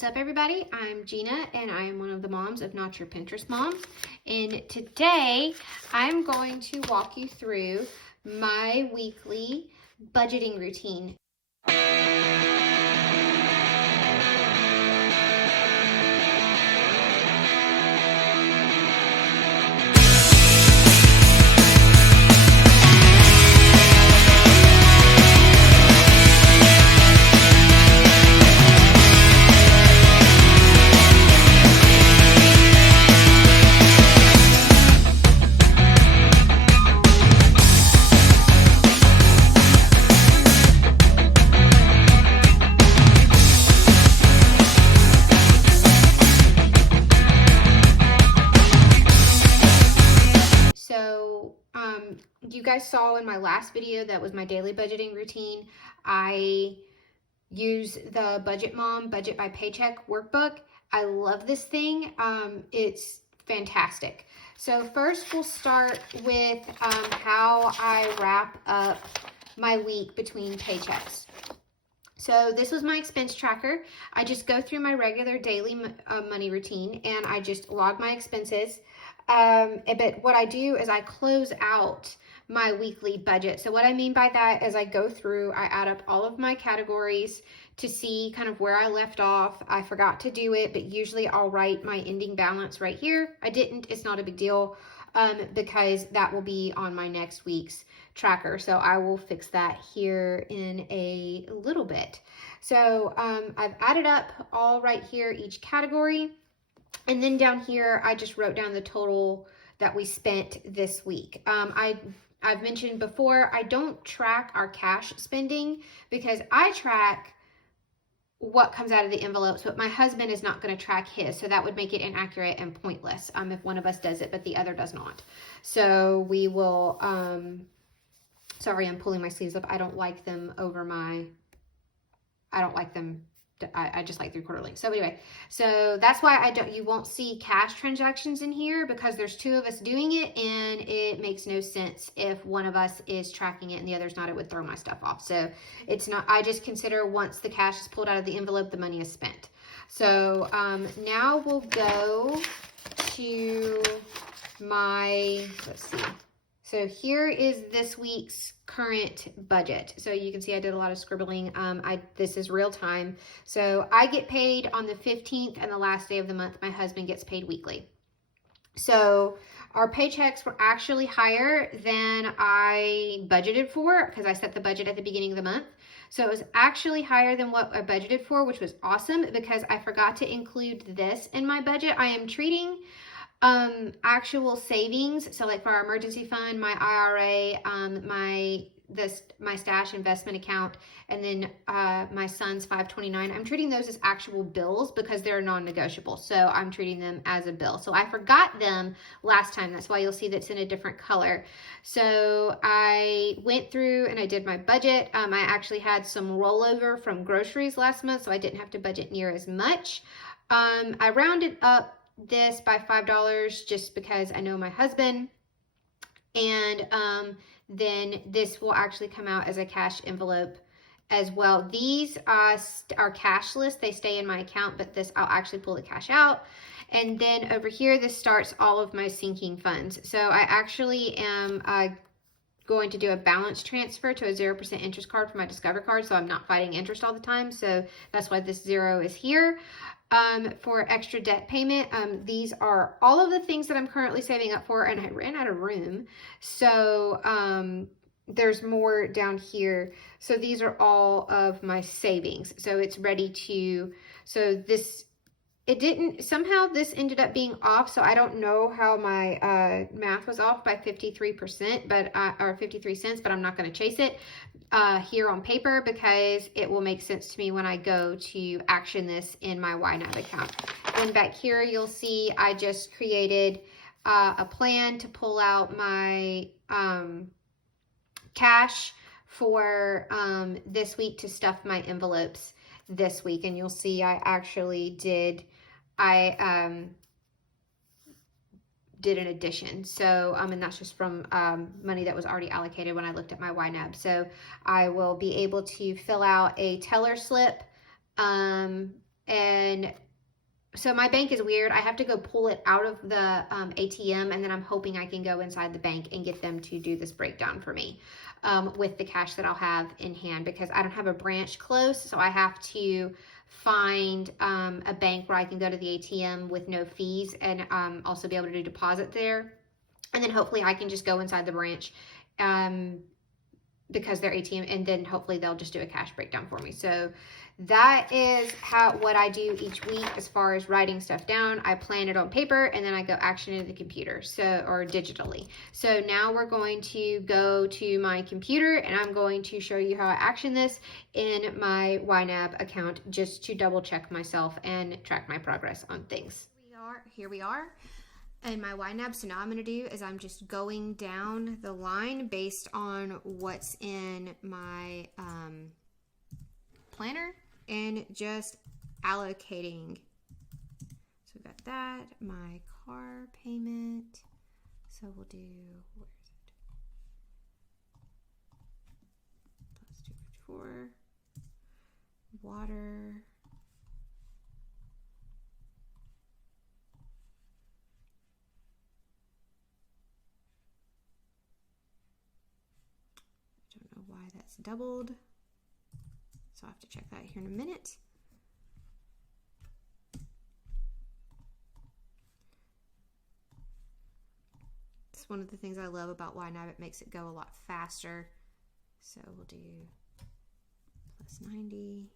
What's up, everybody? I'm Gina, and I am one of the moms of Not Your Pinterest Moms. And today, I'm going to walk you through my weekly budgeting routine. You guys saw in my last video, that was my daily budgeting routine. I use the Budget Mom Budget by Paycheck workbook. I love this thing. It's fantastic. So first we'll start with how I wrap up my week between paychecks. So this was my expense tracker. I just go through my regular daily money routine and I just log my expenses. But what I do is I close out my weekly budget. So what I mean by that is I go through, I add up all of my categories to see kind of where I left off. I forgot to do it, but usually I'll write my ending balance right here. I didn't, it's not a big deal, because that will be on my next week's tracker. So I will fix that here in a little bit. So I've added up all right here, each category. And then down here, I just wrote down the total that we spent this week. I've mentioned before, I don't track our cash spending because I track what comes out of the envelopes, but my husband is not going to track his. So that would make it inaccurate and pointless if one of us does it, but the other does not. So we will, sorry, I'm pulling my sleeves up. I don't like them over my, I don't like them. I just like 3/4 length. So anyway, so that's why you won't see cash transactions in here because there's two of us doing it and it makes no sense if one of us is tracking it and the other's not. It would throw my stuff off. So it's not, I just consider once the cash is pulled out of the envelope, the money is spent. So now we'll go to my, let's see. So here is this week's current budget. So you can see I did a lot of scribbling. This is real time. So I get paid on the 15th and the last day of the month. My husband gets paid weekly. So our paychecks were actually higher than I budgeted for because I set the budget at the beginning of the month. So it was actually higher than what I budgeted for, which was awesome because I forgot to include this in my budget. I am treating actual savings, so like for our emergency fund, my IRA, my stash investment account, and then my son's 529, I'm treating those as actual bills because they're non-negotiable. So I'm treating them as a bill. So I forgot them last time. That's why you'll see that's in a different color. So I went through and I did my budget. I actually had some rollover from groceries last month, so I didn't have to budget near as much. I rounded up this by $5 just because I know my husband, and then this will actually come out as a cash envelope as well. These are cashless, they stay in my account, but this I'll actually pull the cash out. And then over here, this starts all of my sinking funds. So I actually am going to do a balance transfer to a 0% interest card for my Discover card, so I'm not fighting interest all the time. So that's why this 0 is here. For extra debt payment, these are all of the things that I'm currently saving up for, and I ran out of room. So there's more down here. So these are all of my savings. So it's ready to, so this, it didn't, somehow this ended up being off. So I don't know how my math was off by 53%, but or 53 cents, but I'm not going to chase it here on paper because it will make sense to me when I go to action this in my YNAB account. And back here, you'll see I just created a plan to pull out my cash for this week to stuff my envelopes this week. And you'll see I actually did, did an addition. So, and that's just from money that was already allocated when I looked at my YNAB. So I will be able to fill out a teller slip and And so my bank is weird. I have to go pull it out of the ATM, and then I'm hoping I can go inside the bank and get them to do this breakdown for me with the cash that I'll have in hand, because I don't have a branch close. So I have to find a bank where I can go to the ATM with no fees, and also be able to do deposit there. And then hopefully I can just go inside the branch because they're ATM, and then hopefully they'll just do a cash breakdown for me. So that is what I do each week as far as writing stuff down. I plan it on paper, and then I go action into the computer, or digitally. So now we're going to go to my computer, and I'm going to show you how I action this in my YNAB account, just to double check myself and track my progress on things. Here we are. And my YNAB, so now I'm going to do is I'm just going down the line based on what's in my planner and just allocating. So we've got that, my car payment. So we'll do, where is it? Plus 254. Water. Why that's doubled, so I'll have to check that here in a minute. It's one of the things I love about YNAB. It makes it go a lot faster. So we'll do plus 90,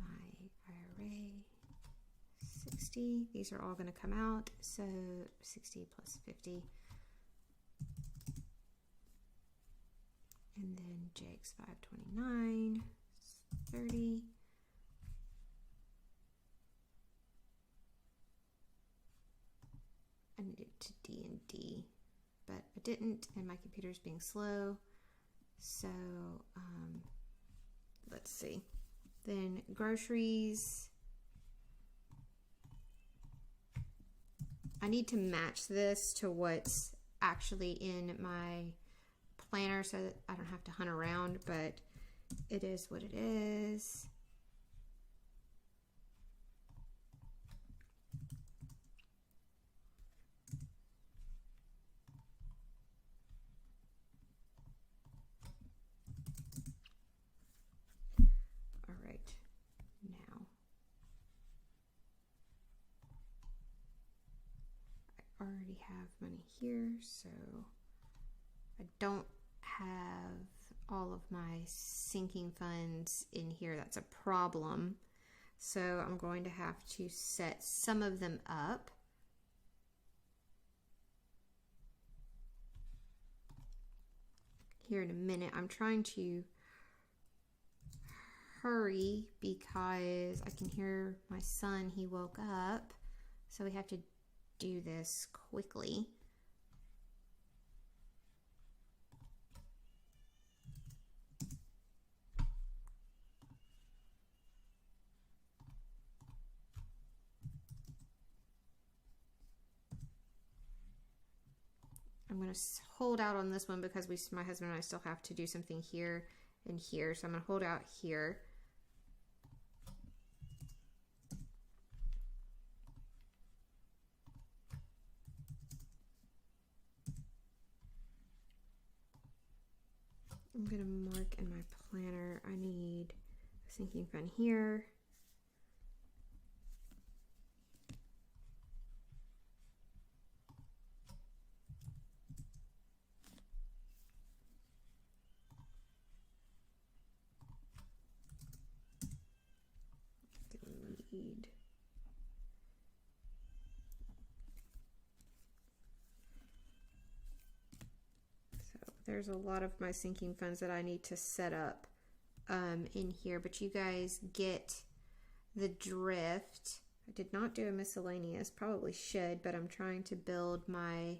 my IRA 60. These are all going to come out, so 60 plus 50. And then Jake's 529, 30. I needed to D&D, but I didn't, and my computer's being slow. So, let's see. Then groceries. I need to match this to what's actually in my planner so that I don't have to hunt around, but it is what it is. All right, now I already have money here, so I don't have all of my sinking funds in here. That's a problem. So I'm going to have to set some of them up. Here in a minute. I'm trying to hurry because I can hear my son. He woke up. So we have to do this quickly. I'm going to hold out on this one because my husband and I still have to do something here and here. So I'm going to hold out here. I'm going to mark in my planner. I need a sinking fund here. There's a lot of my sinking funds that I need to set up in here, but you guys get the drift. I did not do a miscellaneous, probably should, but I'm trying to build my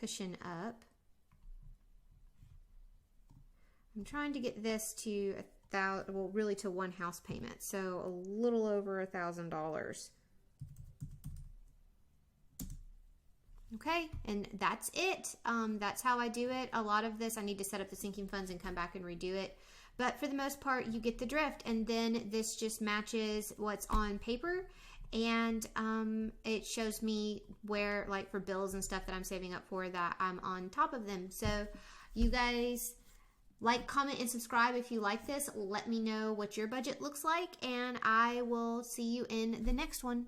cushion up. I'm trying to get this to well, really to one house payment, so a little over $1,000. Okay, and that's it. That's how I do it. A lot of this, I need to set up the sinking funds and come back and redo it. But for the most part, you get the drift. And then this just matches what's on paper. And it shows me where, like for bills and stuff that I'm saving up for, that I'm on top of them. So you guys like, comment, and subscribe if you like this. Let me know what your budget looks like, and I will see you in the next one.